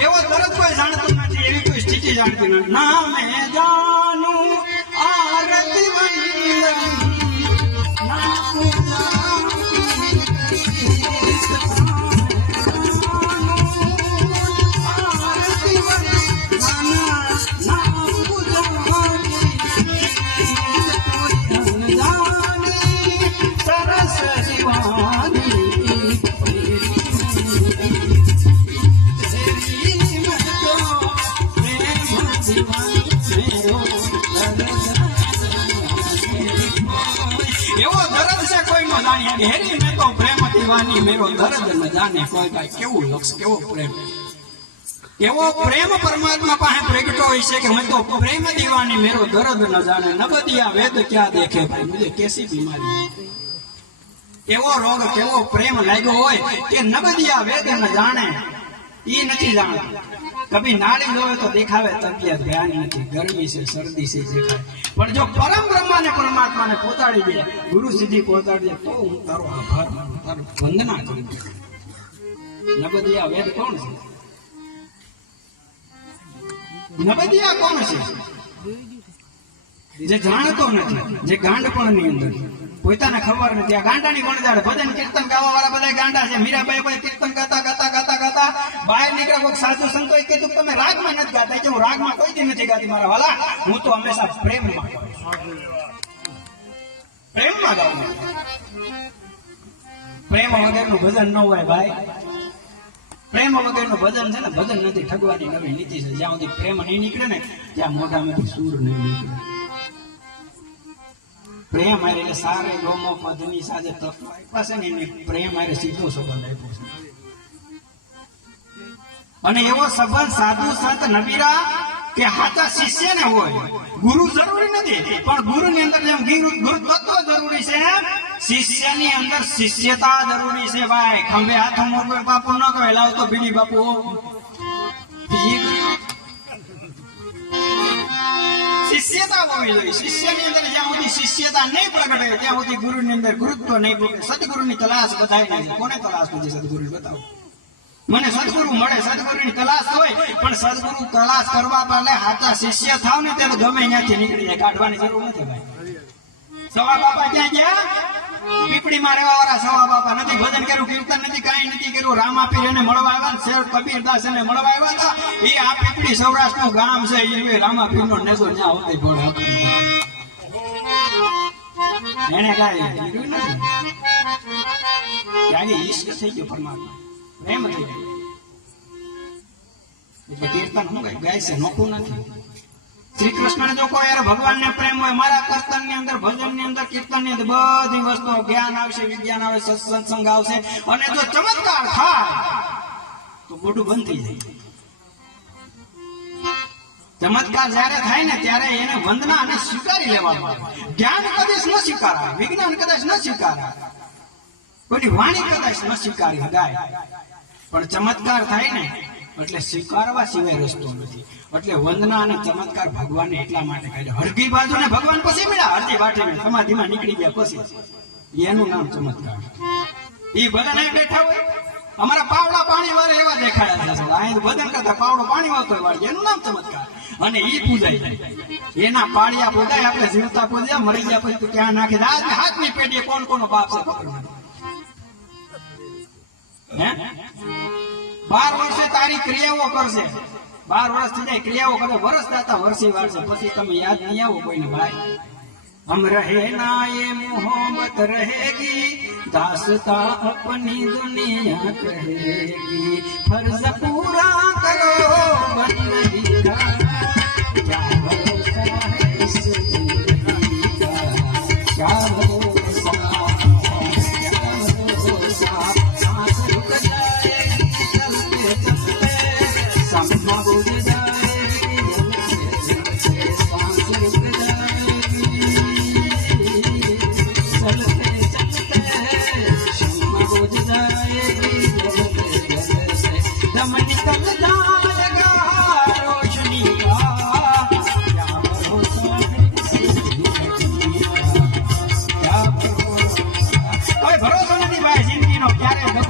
એવો દર્દ કોઈ જાણતો નથી, એવી કોઈ સ્થિતિ જાણતી નથી. ના મેં જાનું આરતી વંદન ના હેરી મેં તો પ્રેમ દીવાની મેરો દર્દ ન જાને કોઈ. ભાઈ કેવું લક્ષ, કેવો પ્રેમ, એવો પ્રેમ પરમાત્મા પાસે પ્રગટો હોય છે કે મેં તો પ્રેમ દીવાની મેરો દર્દ ન જાને. નબદિયા વેદ ક્યાં દેખે ભાઈ, મુજે કેસી બીમારી. એવો રોગ, કેવો પ્રેમ લાગ્યો હોય કે નબદિયા વેદ ન જાણે, એ નથી જાણતા. કભી નાળી જોવે તો દેખાવે તબિયત ધ્યાન નથી, ગરમી છે, શરદી છે દેખાય. પણ જો પરમ બ્રહ્માને પરમાત્માને પહોંચાડી દે, ગુરુ સુધી પહોંચાડી દે, તો હું તારો આભાર માનું, તારો વંદના કરું. નબદિયા વેદ કોણ છે? નબદિયા કોણ છે? જે જાણતો નથી, જે ગાંડપણની અંદર પોતાને ખબર નથી. આ ગાંડાની વણજાડ ભજન કીર્તન ગાવા વાળા બધા ગાંડા છે. મીરાબાઈ કીર્તન ગાતા ગાતા ગાતા ગાતા બહાર નીકળ્યા. કોઈ સાધુ સંતોએ કીધું તમે રાગમાં નથી ગાતા, કે હું રાગમાં કોઈ દી નથી ગાતી મારા વાલા, હું તો હંમેશા પ્રેમમાં ગાઉં, પ્રેમમાં ગાઉં. પ્રેમ વગરનું ભજન ન હોય ભાઈ. પ્રેમ વગરનું ભજન છે ને, ભજન નથી, ઠગવાની નવી નીતિ છે. જ્યાં સુધી પ્રેમ નહીં નીકળે ને, ત્યાં મોઢામાંથી સૂર નહીં નીકળે. પ્રેમ આરે એટલે સારે ગોમો પદની સાથે તત્વ આપ્યા છે ને, એને પ્રેમ આરે સીધો સંબંધ આપ્યો છે. અને એવો સંબંધ સાધુ સંત નબીરા કે હાચા શિષ્યને હોય. ગુરુ જરૂરી નથી, પણ ગુરુની અંદર જેમ ગુરુ તત્વ જરૂરી છે, શિષ્યની અંદર શિષ્યતા જરૂરી છે ભાઈ. ખંભે હાથો મોટો બાપુ ન કહે, લાવ તો બીડી બાપુ. શિષ્યતા હોવી જોઈએ. શિષ્યની અંદર જ્યાં સુધી શિષ્યતા નહીં પ્રગટે, ત્યાં સુધી ગુરુની અંદર ગુરુત્વ નહીં પ્રગટે. સદગુરુની તલાશ બધાય નહીં છે. કોને તલાશ નથી? સદગુરુ બતાવો મને. સદગુરુ મળે, સદગુરુની તલાશ હોય, પણ સદગુરુ તલાશ કરવા પહેલા હાચા શિષ્ય થાવ ને ત્યારે ગમે ત્યાંથી નીકળી જાય, કાઢવાની જરૂર નથી ભાઈ. સવા બાપા ક્યાં ગયા? પીપળીમાં રહેવા વાળા સવા બાપા નથી. ભજન કર્યું, કીર્તન નથી, કાંઈ નથી કર્યું. રામાપીર એને મળવા આવ્યા, શેર કબીરદાસ એને મળવા આવ્યા હતા. એ આ પીપળી સૌરાષ્ટ્રનું ગામ છે, એ રામાપીરનો નેસો જ્યાં હોય ઘોડે એને કાંઈ કર્યું નથી. ત્યારે ઈષ્ટ થઈ ગયો પરમાત્મા, પ્રેમ થઈ ગયો. એટલે કીર્તન શું કઈ ગાય છે, નોખું નથી. શ્રી કૃષ્ણ જો કોઈ યાર ભગવાનને પ્રેમ હોય, મારા કીર્તન ની અંદર, ભજન ની અંદર, કીર્તન ની અંદર બધી વસ્તુઓ, જ્ઞાન આવશે, વિજ્ઞાન આવે, સત્સંગ આવશે. અને જો ચમત્કાર થાય તો મોઢું બંધ થઈ જાય. ચમત્કાર જયારે થાય ને, ત્યારે એને વંદના અને સ્વીકારી લેવાનું. જ્ઞાન કદાચ ન સ્વીકારાય, વિજ્ઞાન કદાચ ન સ્વીકારાય, કોઈની વાણી કદાચ ન સ્વીકારી શકાય, પણ ચમત્કાર થાય ને એટલે સ્વીકારવા સિવાય રસ્તો નથી. એટલે વંદના અને ચમત્કાર ભગવાનને એટલા માટે કહે. હરકી બાજુ ને ભગવાન પછી મળ્યા, હરકી બાટી સમાધિમાં નીકળી ગયા પછી, એનું નામ ચમત્કાર. એ ભલે નહીં બેઠા હોય, અમારા પાવડા પાણી વાળે એવા દેખાડ્યા છે. અહીં ભજન કરતા પાવડો પાણી વાળતો વાળે, એનું નામ ચમત્કાર. અને એ પૂજાય જાય, એના પાળિયા પૂજાય. આપણે જીવતા પૂજ્યા, મરી ગયા પછી ક્યાં નાખી દે. આજ હાથની પેઢીએ કોણ કોનો બાપ છે પકડવાનો. 12 વર્ષે તારી ક્રિયાઓ કરશે, 12 વર્ષ થઈ જાય ક્રિયાઓ કરે, વર્ષ થતા વર્ષી વાળશે, પછી તમે યાદ નહીં આવો કોઈને ભાઈ. હમ રહે ના ये मोहब्बत रहेगी, दास्तां अपनी दुनिया कहेगी, फर्ज पूरा करो बंदगी का, क्या भरोसा है इस जिंदगी का, क्या भरोसा, सांस रुक जाएगी चलते चलते, सपना बुझ जाएगी जलते जलते, सांस रुक जाएगी चलते चलते, शम्मा बुझ जाएगी जलते जलते, दम निकल जाएगा रोशनी का, क्या भरोसा है किसी जिंदगी का, क्या भरोसा, कोई भरोसा नहीं भाई जिंदगी नो. ત્યારે ભગવાન